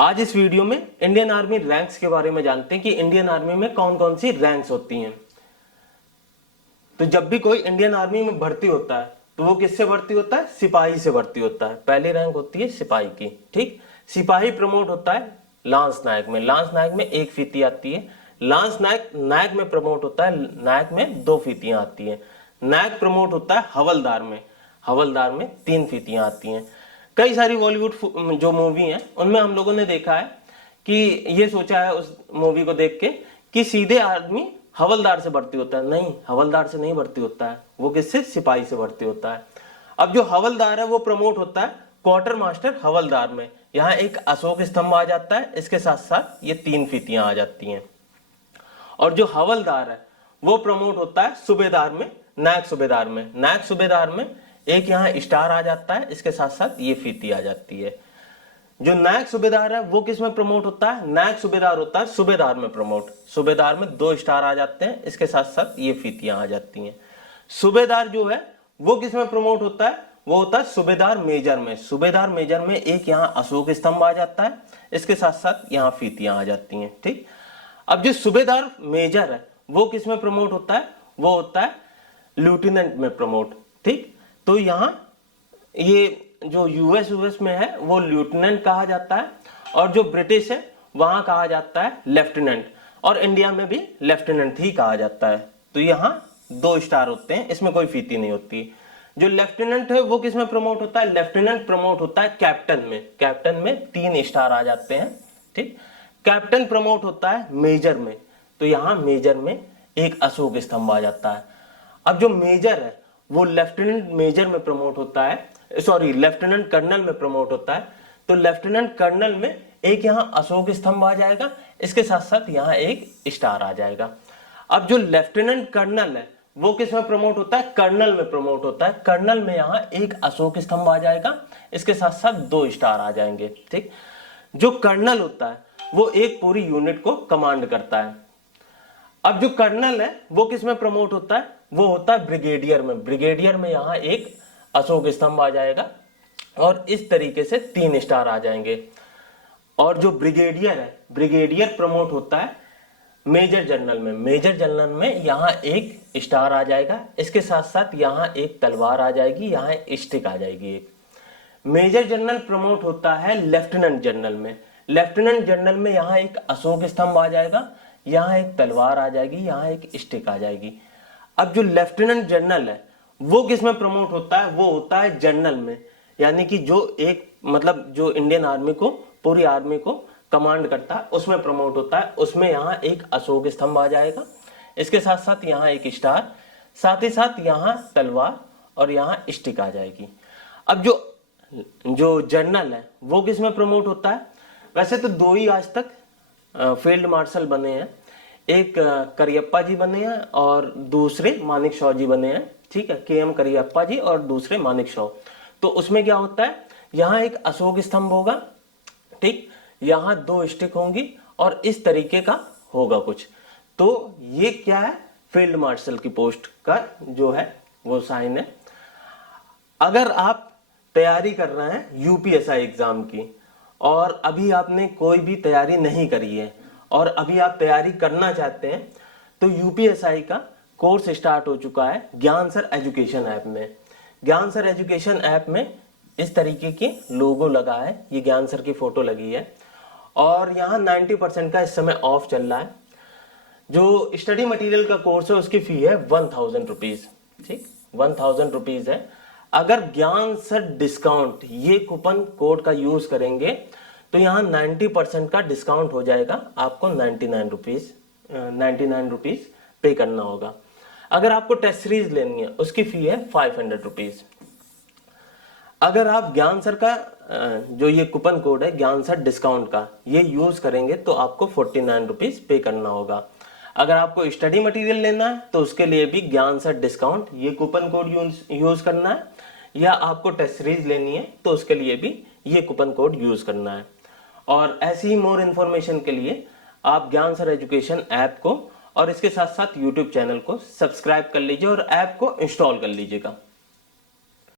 आज इस वीडियो में इंडियन आर्मी रैंक्स के बारे में जानते हैं कि इंडियन आर्मी में कौन कौन सी रैंक्स होती हैं। तो जब भी कोई इंडियन आर्मी में भर्ती होता है तो वो किससे भर्ती होता है? सिपाही से भर्ती होता है। पहली रैंक होती है सिपाही की। ठीक, सिपाही प्रमोट होता है लांस नायक में। लांस नायक में 1 फीती आती है। लांस नायक नायक में प्रमोट होता है, नायक में 2 फीतियां आती है। नायक प्रमोट होता है हवलदार में। हवलदार में 3 फीतियां आती हैं। कई सारी बॉलीवुड जो मूवी हैं उनमें हम लोगों ने देखा है कि ये सोचा है उस मूवी को देख के कि सीधे आदमी हवलदार से भर्ती होता है। नहीं, हवलदार से नहीं भर्ती होता है, वो किससे? सिपाही से भर्ती होता है। अब जो हवलदार है वो प्रमोट होता है क्वार्टर मास्टर हवलदार में। यहाँ एक अशोक स्तंभ आ जाता है, इसके साथ साथ ये 3 फीतियां आ जाती हैं। और जो हवलदार है वो प्रमोट होता है सूबेदार में, नायक सूबेदार में। नायक सूबेदार में एक यहाँ स्टार आ जाता है, इसके साथ साथ ये फीती आ जाती है। जो नायक सूबेदार है वो किस में प्रमोट होता है? नायक सूबेदार होता है सूबेदार में प्रमोट। सूबेदार में 2 स्टार आ जाते हैं, इसके साथ साथ ये फीतियां आ जाती हैं। सूबेदार जो है वो किस में प्रमोट होता है? वो होता है सूबेदार मेजर में। सूबेदार मेजर में एक यहाँ अशोक स्तंभ आ जाता है, इसके साथ साथ यहाँ फीतियां आ जाती हैं। ठीक, अब जो सूबेदार मेजर है वो किस में प्रमोट होता है? वो होता है लेफ्टिनेंट में प्रमोट। ठीक, तो यहाँ ये जो यूएस में है वो लेफ्टिनेंट कहा जाता है, और जो ब्रिटिश है वहां कहा जाता है लेफ्टिनेंट, और इंडिया में भी लेफ्टिनेंट ही कहा जाता है। तो यहाँ 2 स्टार होते हैं, इसमें कोई फीती नहीं होती। जो लेफ्टिनेंट है वो किस में प्रमोट होता है? लेफ्टिनेंट प्रमोट होता है कैप्टन में। कैप्टन में 3 स्टार आ जाते हैं। ठीक, कैप्टन प्रमोट होता है मेजर में, तो यहाँ मेजर में एक अशोक स्तंभ आ जाता है। अब जो मेजर है वो लेफ्टिनेंट मेजर में प्रमोट होता है, सॉरी लेफ्टिनेंट कर्नल में प्रमोट होता है, तो लेफ्टिनेंट कर्नल में एक यहाँ अशोक स्तंभ आ जाएगा, इसके साथ साथ यहाँ एक स्टार आ जाएगा। अब जो लेफ्टिनेंट कर्नल है वो किस में प्रमोट होता है? कर्नल में प्रमोट होता है। कर्नल में यहाँ एक अशोक स्तंभ आ जाएगा, इसके साथ साथ 2 स्टार आ जाएंगे। ठीक, जो कर्नल होता है वो एक पूरी यूनिट को कमांड करता है। अब जो कर्नल है वो किस में प्रमोट होता है? वो होता है ब्रिगेडियर में। ब्रिगेडियर में यहाँ एक अशोक स्तंभ आ जाएगा, और इस तरीके से 3 स्टार आ जाएंगे। और जो ब्रिगेडियर है, ब्रिगेडियर प्रमोट होता है मेजर जनरल में। मेजर जनरल में यहाँ एक स्टार आ जाएगा, इसके साथ साथ यहाँ एक तलवार आ जाएगी, यहाँ स्टिक आ जाएगी एक। मेजर जनरल प्रमोट होता है लेफ्टिनेंट जनरल में। लेफ्टिनेंट जनरल में यहाँ एक अशोक स्तंभ आ जाएगा, यहाँ एक तलवार आ जाएगी, यहाँ एक स्टिक आ जाएगी। अब जो लेफ्टिनेंट जनरल है वो किस में प्रमोट होता है? वो होता है जनरल में, यानी कि जो एक मतलब जो इंडियन आर्मी को, पूरी आर्मी को कमांड करता है उसमें प्रमोट होता है। उसमें यहाँ एक अशोक स्तंभ आ जाएगा, इसके साथ साथ यहाँ एक स्टार, साथ ही साथ यहाँ तलवार और यहाँ स्टिक आ जाएगी। अब जो जनरल है वो किस में प्रमोट होता है? वैसे तो 2 ही आज तक फील्ड मार्शल बने हैं, एक करियप्पा जी बने हैं और दूसरे मानेकशॉ जी बने हैं। ठीक है, KM करियप्पा जी और दूसरे मानेकशॉ। तो उसमें क्या होता है? यहाँ एक अशोक स्तंभ होगा, ठीक, यहाँ 2 स्टिक होंगी और इस तरीके का होगा कुछ। तो ये क्या है? फील्ड मार्शल की पोस्ट का जो है वो साइन है। अगर आप तैयारी कर रहे हैं UPSI एग्जाम की और अभी आपने कोई भी तैयारी नहीं करी है और अभी आप तैयारी करना चाहते हैं, तो UPSI का कोर्स स्टार्ट हो चुका है ज्ञान सर एजुकेशन ऐप में। ज्ञान सर एजुकेशन ऐप में इस तरीके की लोगो लगा है, ये ज्ञान सर की फोटो लगी है, और यहाँ 90% का इस समय ऑफ चल रहा है। जो स्टडी मटेरियल का कोर्स है उसकी फी है 1000 रुपीज। ठीक, 1000 रुपीज है। अगर ज्ञान सर डिस्काउंट ये कूपन कोड का यूज करेंगे तो यहाँ 90% का डिस्काउंट हो जाएगा, आपको 99 रुपीज पे करना होगा। अगर आपको टेस्ट सीरीज लेनी है उसकी फी है 500 रुपीज। अगर आप ज्ञान सर का जो ये कूपन कोड है ज्ञान सर डिस्काउंट का ये यूज करेंगे तो आपको 49 रुपीज पे करना होगा। अगर आपको स्टडी मटेरियल लेना है तो उसके लिए भी ज्ञान सर डिस्काउंट ये कूपन कोड यूज करना है, या आपको टेस्ट सीरीज लेनी है तो उसके लिए भी ये कूपन कोड यूज करना है। और ऐसी ही मोर इन्फॉर्मेशन के लिए आप ज्ञान सर एजुकेशन ऐप को और इसके साथ साथ यूट्यूब चैनल को सब्सक्राइब कर लीजिए और ऐप को इंस्टॉल कर लीजिएगा।